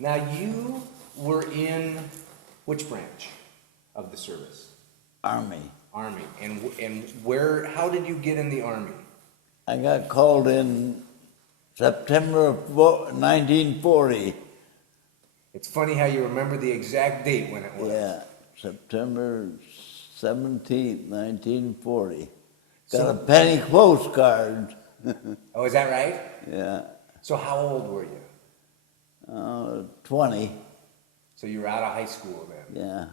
Now you were in which branch of the service? Army. Army. And where? How did you get in the Army? I got called in September of 1940. It's funny how you remember the exact date when it was. Yeah, September 17th, 1940. Got a penny postcard. Oh, is that right? Yeah. So how old were you? 20. So you were out of high school then. Yeah.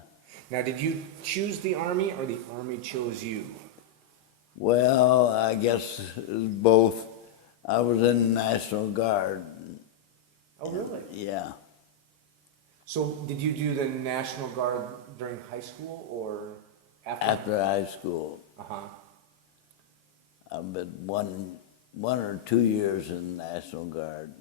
Now, did you choose the Army or the Army chose you? Well, I guess it was both. I was in the National Guard. Oh, really? Yeah. So did you do the National Guard during high school or after? After high school. Uh-huh. I've been one or 2 years in the National Guard.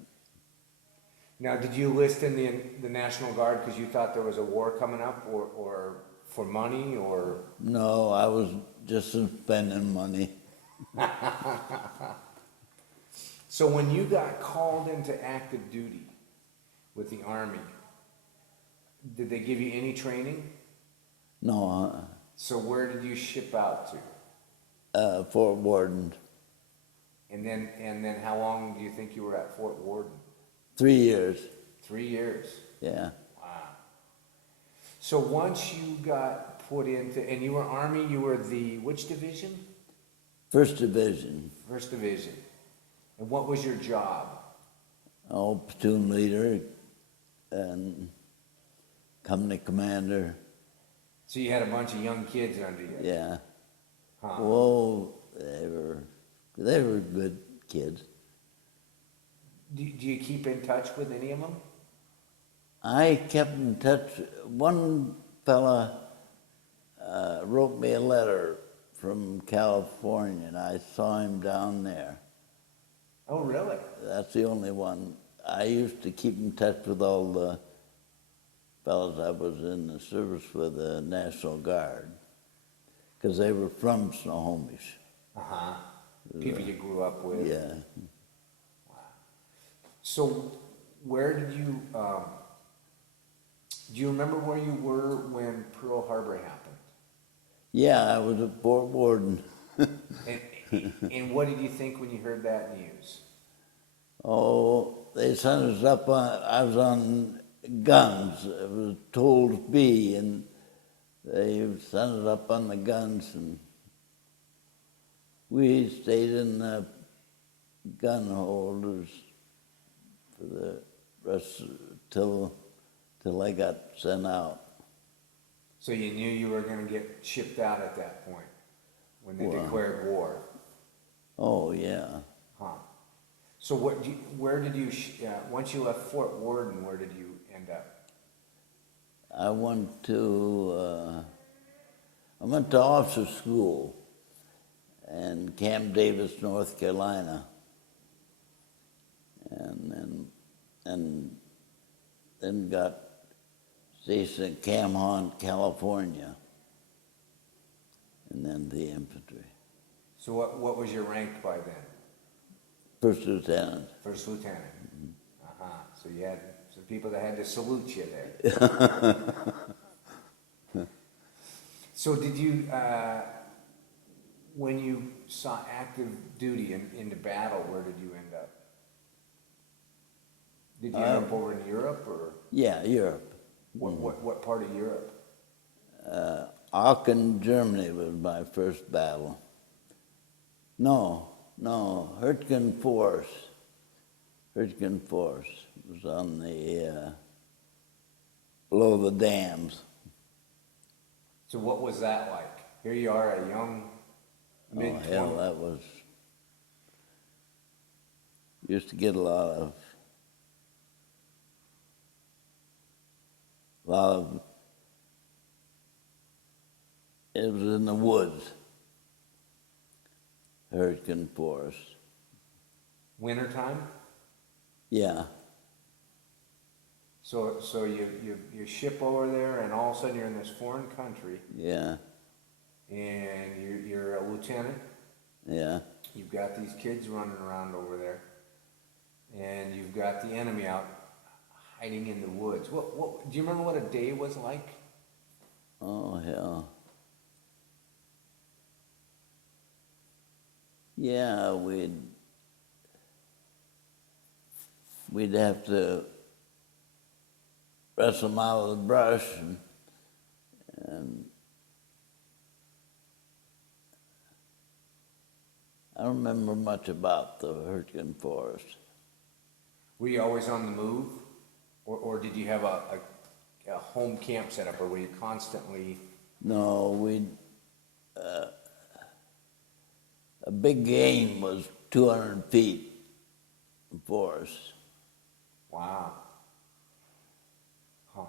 Now, did you enlist in the National Guard because you thought there was a war coming up or for money or? No, I was just spending money. So when you got called into active duty with the Army, did they give you any training? No, So where did you ship out to? Fort Worden. And then how long do you think you were at Fort Worden? 3 years. 3 years. Yeah. Wow. So once you got put into, and you were Army, you were the, which division? First Division. First Division. And what was your job? Oh, platoon leader and company commander. So you had a bunch of young kids under you. Yeah. Huh. Whoa, they were good kids. Do you keep in touch with any of them? I kept in touch. One fella wrote me a letter from California, and I saw him down there. Oh, really? That's the only one. I used to keep in touch with all the fellas I was in the service with the National Guard, because they were from Snohomish. Uh-huh. People you grew up with. Yeah. So where did you, do you remember where you were when Pearl Harbor happened? Yeah, I was at Fort Worden. And what did you think when you heard that news? Oh, they sent us up on, I was on guns. It was told B, and they sent us up on the guns, and we stayed in the gun holders for the rest till I got sent out. So you knew you were going to get shipped out at that point when they Wow. declared war. Oh yeah. Huh. So where did you, once you left Fort Worden, where did you end up? I went to officer school in Camp Davis, North Carolina, and then got stationed at Cam Hunt, California, and then the infantry. So what was your rank by then? First lieutenant. First lieutenant. Uh-huh. So you had some people that had to salute you there. So did you, when you saw active duty into battle, where did you end up? Did you end up over in Europe or? Yeah, Europe. What part of Europe? Aachen, Germany was my first battle. No, Hurtgen Force. Hurtgen Force was on the, below the dams. So what was that like? Here you are, a young mid-20s. Oh, hell, that was, used to get a lot of, it was in the woods, Hurtgen Forest. Wintertime? Yeah. So you ship over there, and all of a sudden you're in this foreign country, Yeah. and you're a lieutenant. Yeah. You've got these kids running around over there, and you've got the enemy out. hiding in the woods. What do you remember what a day was like? Oh, hell. Yeah, we'd have to wrestle them out of the brush and I don't remember much about the Hurtgen Forest. Were you always on the move? Or did you have a home camp set up, or were you constantly... No, a big game was 200 feet in forest. Wow. Huh.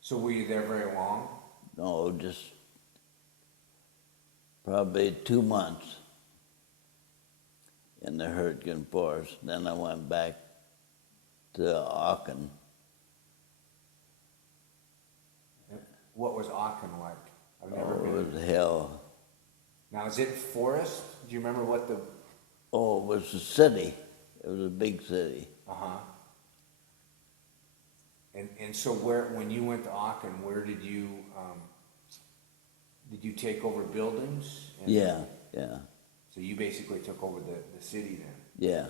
So were you there very long? No, just probably 2 months in the Hurtgen Forest. Then I went back to Aachen. What was Aachen like? I've never been. It was hell. Now, is it forest? Do you remember what the... Oh, it was a city. It was a big city. Uh-huh. And so when you went to Aachen, where did you take over buildings? Yeah. So you basically took over the city then? Yeah.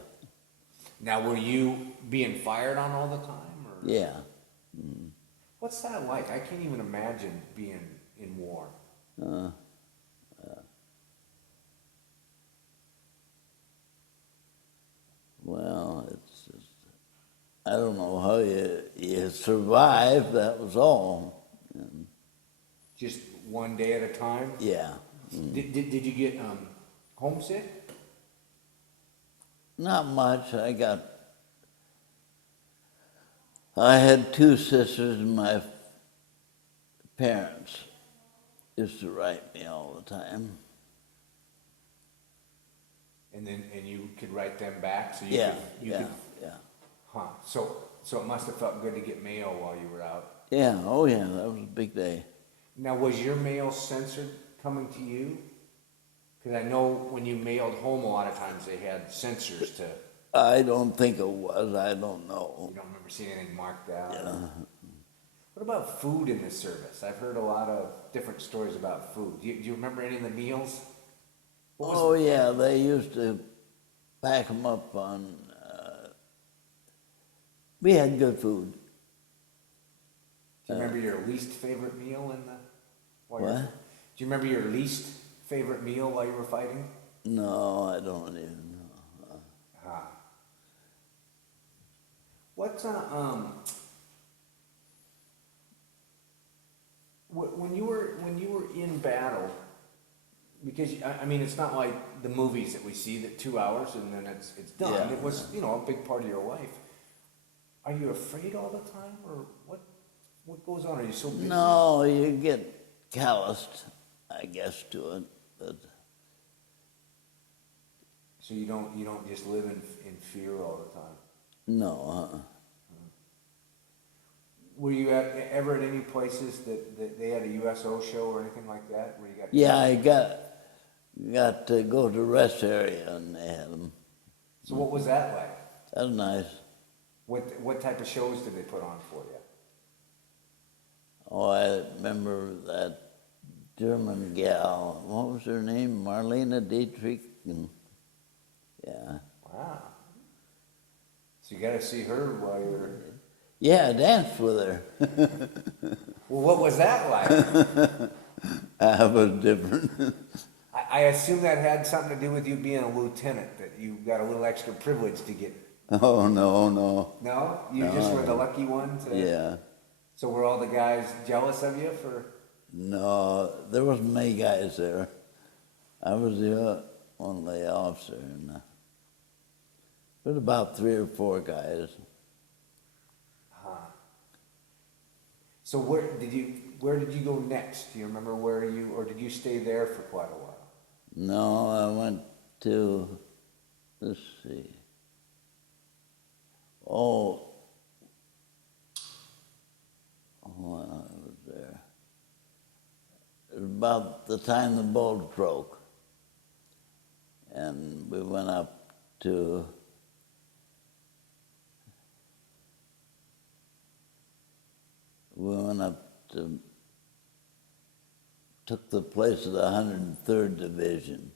Now, were you being fired on all the time? Or? Yeah. Mm. What's that like? I can't even imagine being in war. Well, it's just, I don't know how you survive, that was all. And Just one day at a time? yeah. Mm. Did you get homesick? Not much. I had 2 sisters, and my parents used to write me all the time. And you could write them back, so you Yeah. could. Huh. So it must have felt good to get mail while you were out. Yeah, oh yeah, that was a big day. Now, was your mail censored coming to you? Because I know when you mailed home, a lot of times they had censors to... I don't think it was, I don't know. You don't remember seeing anything marked out? Yeah. What about food in the service? I've heard a lot of different stories about food. Do you remember any of the meals? Oh yeah, they used to pack them up on... we had good food. Do you remember your least favorite meal in the... What? Do you remember your least favorite meal while you were fighting? No, I don't even know. What's when you were in battle, because I mean it's not like the movies that we see that 2 hours and then it's done. Yeah. It was a big part of your life. Are you afraid all the time, or what goes on? Are you so busy? No, you get calloused, I guess, to it, but... So you don't just live in fear all the time? No, Were you ever at any places that they had a USO show or anything like that? Where you got... Yeah, I got to go to rest area and they had them. So what was that like? That was nice. What type of shows did they put on for you? Oh, I remember that German gal, what was her name? Marlena Dietrich? And, yeah. Wow. So you got to see her while you're... Yeah, I danced with her. Well, what was that like? That was different. I assume that had something to do with you being a lieutenant, that you got a little extra privilege to get... Oh, no. No? You just were the lucky one to... Yeah. So were all the guys jealous of you for... No, there wasn't many guys there. I was the only officer, and there was about 3 or 4 guys. So where did you go next? Do you remember or did you stay there for quite a while? No, I went to, let's see. Oh, when I was there. It was about the time the boat broke. And we went up to we went up to, took the place of the 103rd Division.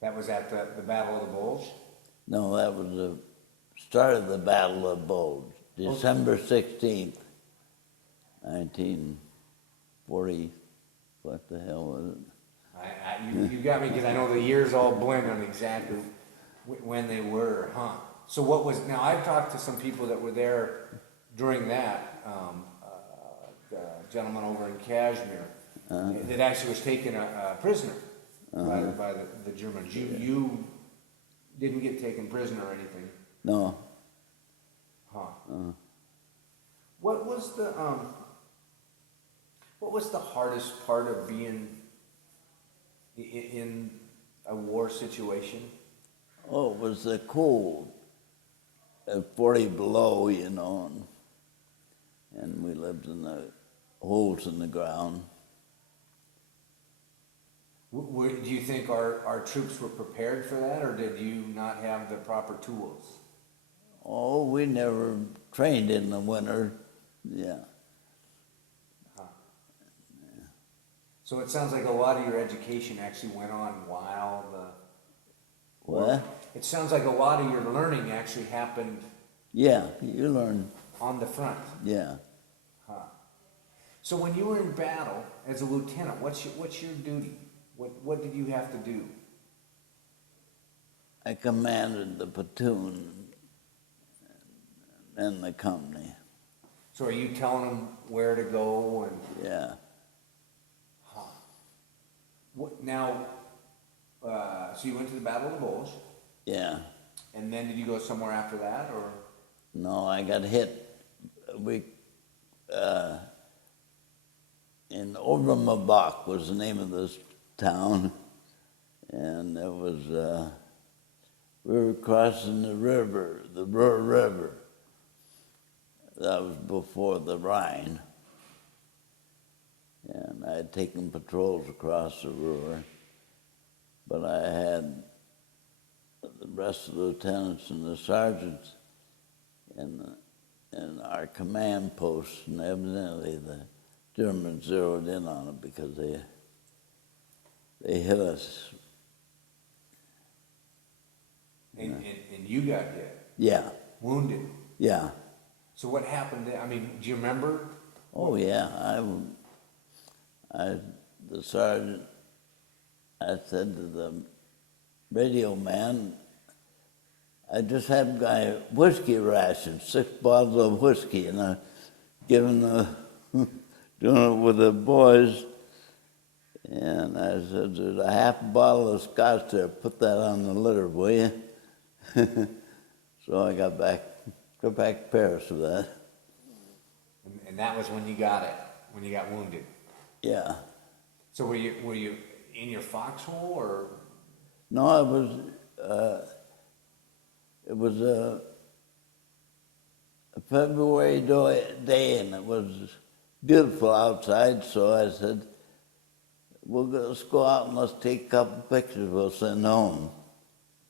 That was at the Battle of the Bulge? No, that was the start of the Battle of Bulge, December 16th, 1940. What the hell was it? You got me, because I know the years all blend on exactly when they were, huh? So what was, now I've talked to some people that were there during that, the gentleman over in Kashmir, that actually was taken a prisoner by the Germans. You didn't get taken prisoner or anything? No. Huh. What was the hardest part of being in a war situation? Oh, it was the cold. At 40 below, you know, and we lived in the holes in the ground. Do you think our troops were prepared for that, or did you not have the proper tools? Oh, we never trained in the winter. Yeah. Huh. Yeah. So it sounds like a lot of your education actually went on while the... What? It sounds like a lot of your learning actually happened... Yeah, you learn. On the front. Yeah. Huh. So when you were in battle as a lieutenant, what's your duty? What did you have to do? I commanded the platoon and the company. So are you telling them where to go and... Yeah. Huh. Now, so you went to the Battle of the Bulge. Yeah. And then did you go somewhere after that, or? No, I got hit. In Overmabach was the name of this town, and it was, we were crossing the river, the Ruhr River. That was before the Rhine. And I had taken patrols across the Ruhr, but I had the rest of the lieutenants and the sergeants in our command posts, and evidently the Germans zeroed in on it because they hit us. And you got hit? Yeah. Wounded? Yeah. So what happened then? I mean, do you remember? Oh, yeah. The sergeant, I said to the radio man, I just had a guy whiskey ration, 6 bottles of whiskey, and I given doing it with the boys. And I said, there's a half bottle of scotch there, put that on the litter, will you? So I got back to Paris with that. And that was when you got it, when you got wounded? Yeah. So were you in your foxhole, or? No, it was a February day, and it was beautiful outside, so I said, let's go out and let's take a couple pictures we'll send home.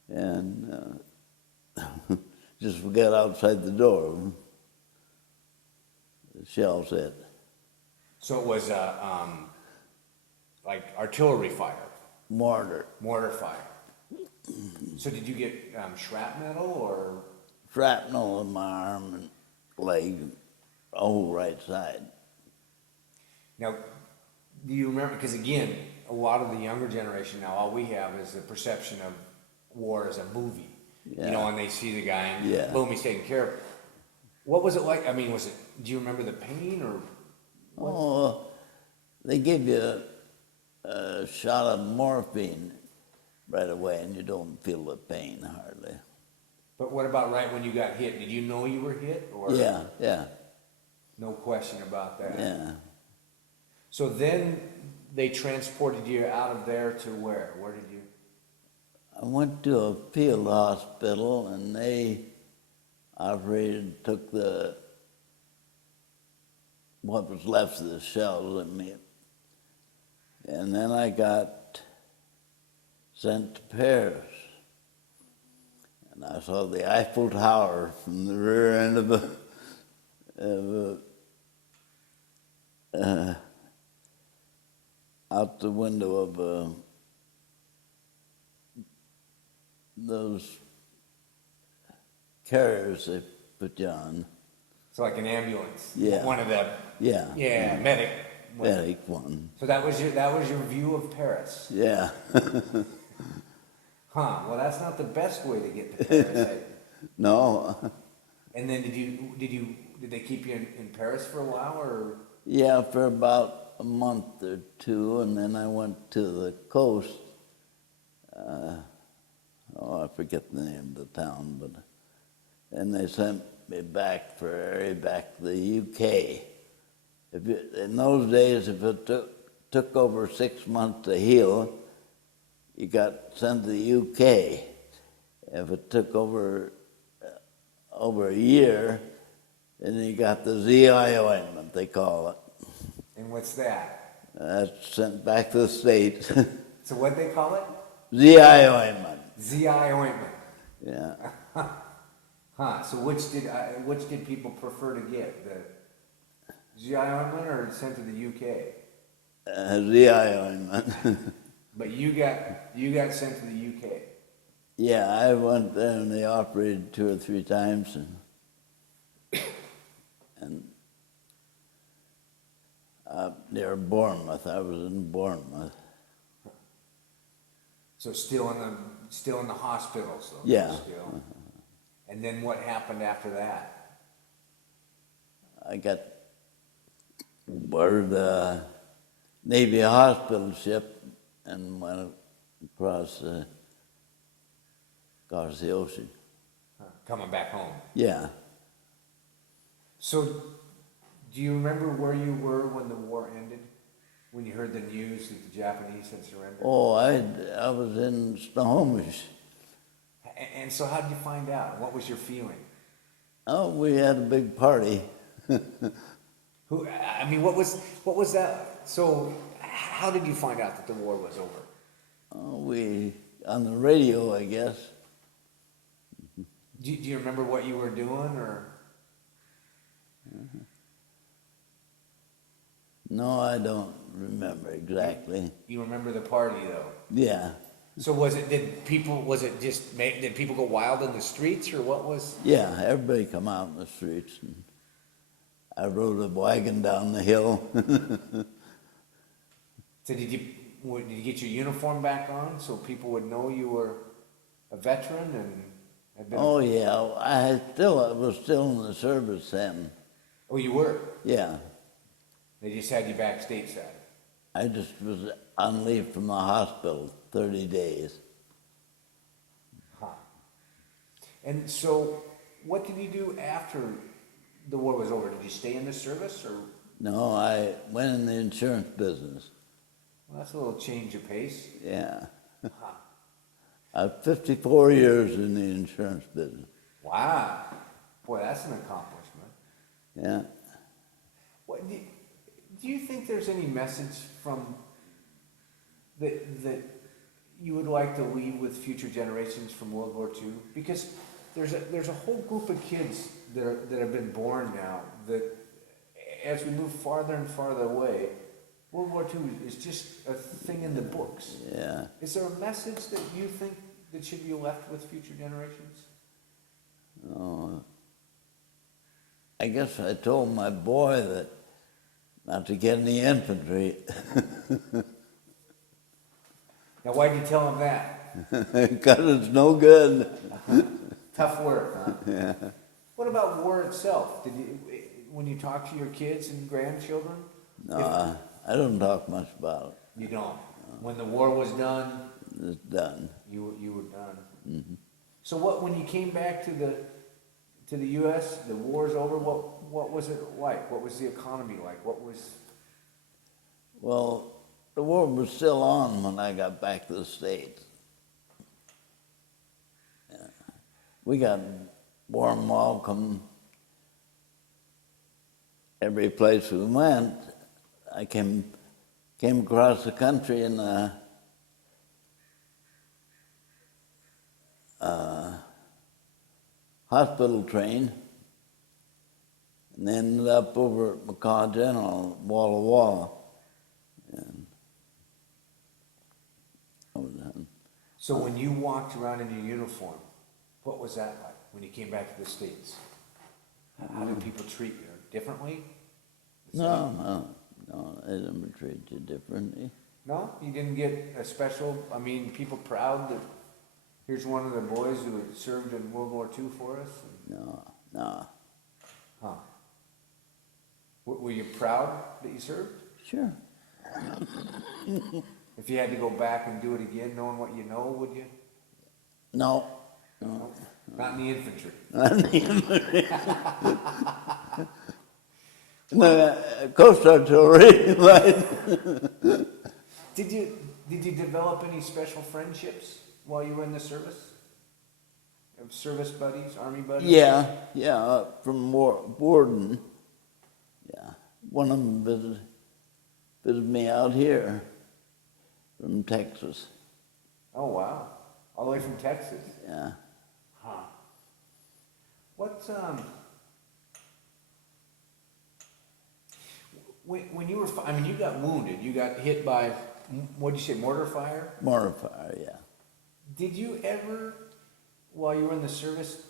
And just forget outside the door. The shells hit. So it was like artillery fire? Mortar. Mortar fire. So did you get shrapnel, or? Shrapnel in my arm and leg, the whole right side. Now, do you remember, because again, a lot of the younger generation now, all we have is the perception of war as a movie. Yeah. You know, and they see the guy and Yeah. boom, he's taken care of. What was it like? I mean, do you remember the pain, or? What? Oh, they give you a shot of morphine right away, and you don't feel the pain hardly. But what about right when you got hit? Did you know you were hit, or? Yeah. No question about that. Yeah. So then they transported you out of there to where? Where did you? I went to a field hospital, and they took what was left of the shells in me. And then I got sent to Paris. And I saw the Eiffel Tower from the rear end of out the window of those carriers they put you on. So like an ambulance. Yeah. One of the. Yeah. Yeah, medic. Medic one. So that was your view of Paris. Yeah. Huh. Well, that's not the best way to get to Paris. No. And then did they keep you in Paris for a while, or? Yeah, for about a month or two, and then I went to the coast. I forget the name of the town, but and they sent me back to the UK. In those days, if it took over 6 months to heal, you got sent to the UK. If it took over a year, then you got the ZI ointment, they call it. And what's that? That's sent back to the States. So what they call it? ZI ointment. ZI ointment. Yeah. Huh. So which did people prefer to get? The ZI ointment or sent to the UK? ZI ointment. But you got sent to the UK. Yeah, I went there and they operated 2 or 3 times, and near Bournemouth. I was in Bournemouth. So still in the hospital. So Yeah. Still. And then what happened after that? I got aboard a Navy hospital ship and went across the ocean. Coming back home. Yeah. So, do you remember where you were when the war ended? When you heard the news that the Japanese had surrendered? Oh, I was in Snohomish. And so how did you find out? What was your feeling? Oh, we had a big party. What was that? So, how did you find out that the war was over? Oh, on the radio, I guess. Do you remember what you were doing, or? No, I don't remember exactly. You remember the party, though? Yeah. So did people go wild in the streets, or what was? Yeah, everybody come out in the streets. And I rode a wagon down the hill. So did you get your uniform back on so people would know you were a veteran and had been? Oh yeah, I was still in the service then. Oh, you were? Yeah, They just had you back stateside. I just was on leave from the hospital 30 days. Huh. And so, what did you do after the war was over? Did you stay in the service, or? No, I went in the insurance business. Well, that's a little change of pace. Yeah. Huh. I've 54 years in the insurance business. Wow. Boy, that's an accomplishment. Yeah. What do you think there's any message from that you would like to leave with future generations from World War II? Because there's a whole group of kids that have been born now that, as we move farther and farther away, World War II is just a thing in the books. Yeah. Is there a message that you think that should be left with future generations? Oh, I guess I told my boy that not to get in the infantry. Now, why did you tell him that? Because it's no good. Tough work, huh? Yeah. What about war itself? When you talk to your kids and grandchildren? No, I don't talk much about You don't. When the war was done, it. It's done. you were done. Mm-hmm. So when you came back to the U.S., the war's over. What was it like? What was the economy like? Well, the war was still on when I got back to the States. Yeah. We got warm welcome every place we went. I came across the country in hospital train, and then ended up over at McCaw General, Walla Walla. And I was done. So when you walked around in your uniform, what was that like when you came back to the States? How did people treat you? Differently? No, I didn't treat you differently. No? You didn't get a special, I mean, people proud that here's one of the boys who had served in World War II for us? No. Huh. Were you proud that you served? Sure. If you had to go back and do it again, knowing what you know, would you? No. Not in the infantry. No, Coast Artillery, right? Did you develop any special friendships while you were in the service? Of service buddies, Army buddies? Yeah, from Borden. Yeah, one of them visited me out here from Texas. Oh, wow. All the way from Texas? Yeah. Huh. What's, when you were, I mean, you got wounded, you got hit by, what'd you say, mortar fire? Mortar fire, yeah. Did you ever, while you were in the service,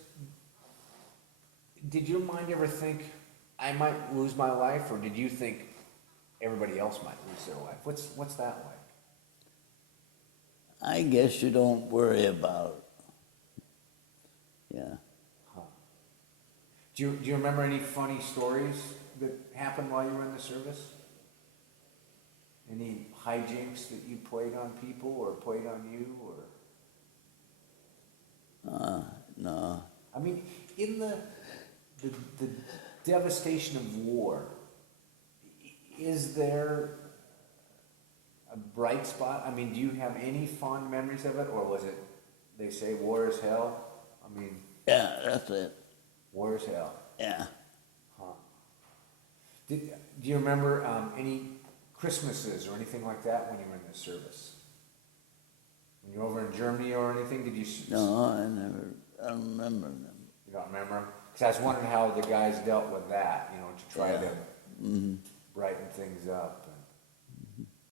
did your mind ever think, I might lose my life, or did you think everybody else might lose their life? What's that like? I guess you don't worry about it. Yeah. Huh. Do you remember any funny stories that happened while you were in the service? Any hijinks that you played on people or played on you, or? No. I mean, in the devastation of war, is there a bright spot? I mean, do you have any fond memories of it, or was it, they say war is hell? I mean... Yeah, that's it. War is hell. Yeah. Huh. Do you remember any Christmases or anything like that when you were in the service? When you were over in Germany or anything, did you... No, I don't remember them. You don't remember them? Because I was wondering how the guys dealt with that, to try to brighten things up.